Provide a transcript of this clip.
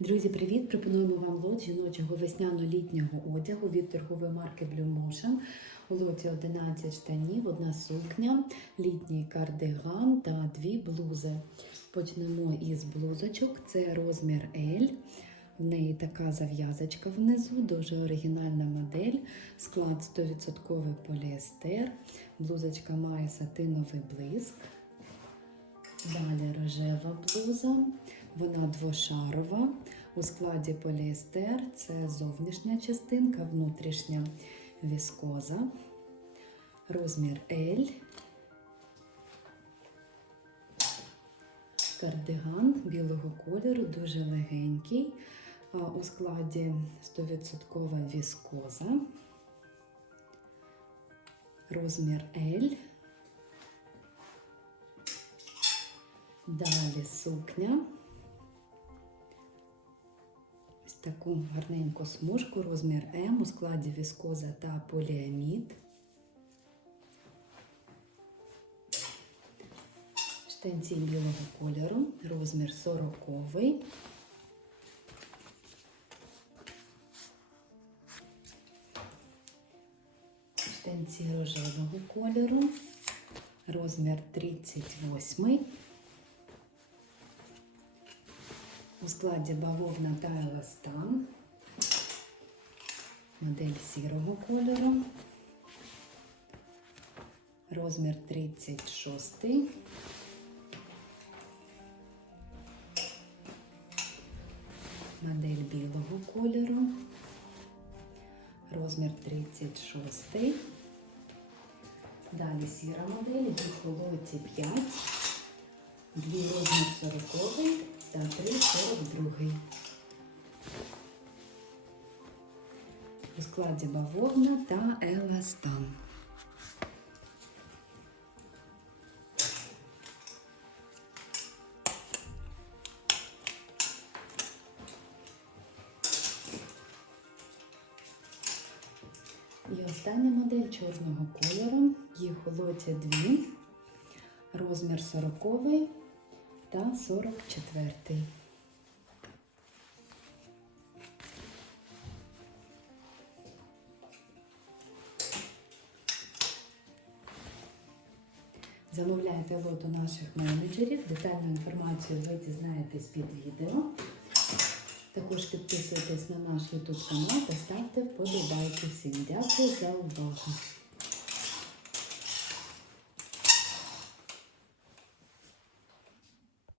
Друзі, привіт! Пропонуємо вам лот жіночого весняно-літнього одягу від торгової марки Blue Motion. У лоті 11 штанів, одна сукня, літній кардиган та дві блузи. Почнемо із блузочок. Це розмір L. В неї така зав'язочка внизу, дуже оригінальна модель, склад 100% поліестер. Блузочка має сатиновий блиск. Далі рожева блуза, вона двошарова. У складі поліестер це зовнішня частинка, внутрішня віскоза, розмір L. Кардиган білого кольору, дуже легенький. У складі 100% віскоза, розмір L. Далі сукня. Ось таку гарненьку смужку, розмір М у складі віскоза та поліамід. Штанці білого кольору, розмір 40. Штанці рожевого кольору, розмір 38. У складі бавовна та еластан, модель сірого кольору, розмір 36, модель білого кольору, розмір 36, далі сіра модель, від колоті 5, дві розмір 40 та 3,42. У складі бавовна та еластан. І остання модель чорного кольору. Їх у лоті дві, розмір 40 та 44. Замовляйте лот наших менеджерів. Детальну інформацію ви дізнаєтесь під відео. Також підписуйтесь на наш YouTube канал та ставте вподобайки. Всім дякую за увагу.